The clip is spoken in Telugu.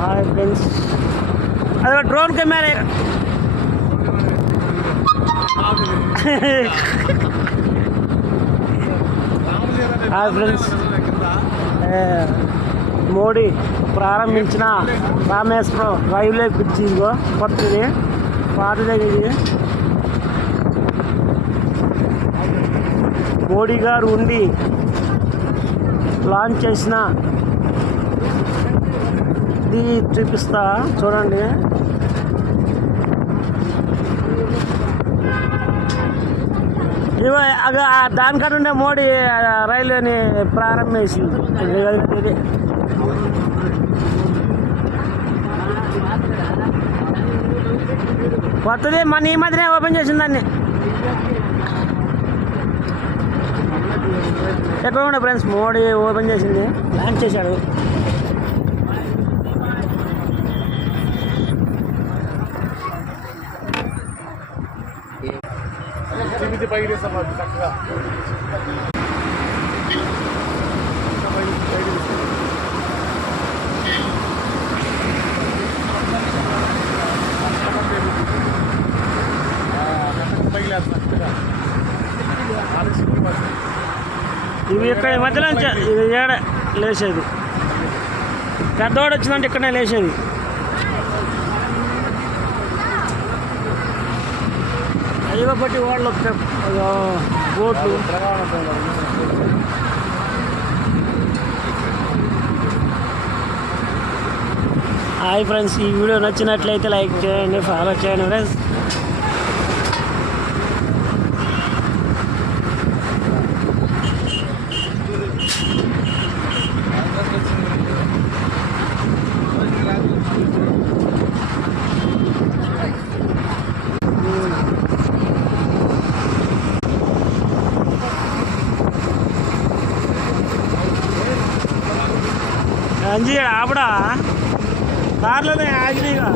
హాయ్ ఫ్రెండ్స్, అది drone camera. Hi friends, Modi ప్రారంభించిన రామేశ్వరం రైల్వే బ్రిడ్జి ఇదిగో కొత్తది, పాతదే ఇది. మోడీ గారు ఉండి లాంచ్ చేసిన ఇది చూపిస్తా చూడండి. ఇవో దానికంటే ఉండే మోడీ రైల్వేని ప్రారంభించింది. కొత్తది మన ఈ మధ్యనే ఓపెన్ చేసింది దాన్ని. ఎక్కడ ఉండే ఫ్రెండ్స్, మోడీ ఓపెన్ చేసింది, లాంచ్ చేశాడు. ఇవి ఇక్కడ మధ్యలో ఇది ఏడ లేచేది, పెద్దవాడు వచ్చిందంటే ఇక్కడనే లేచేది. అదిగో బట్టి వాళ్ళు బోట్లు. హాయ్ ఫ్రెండ్స్, ఈ వీడియో నచ్చినట్లయితే లైక్ చేయండి, ఫాలో చేయండి ఫ్రెండ్స్. అంజీ ఆపడా కార్లోనే ఆగినాయిగా.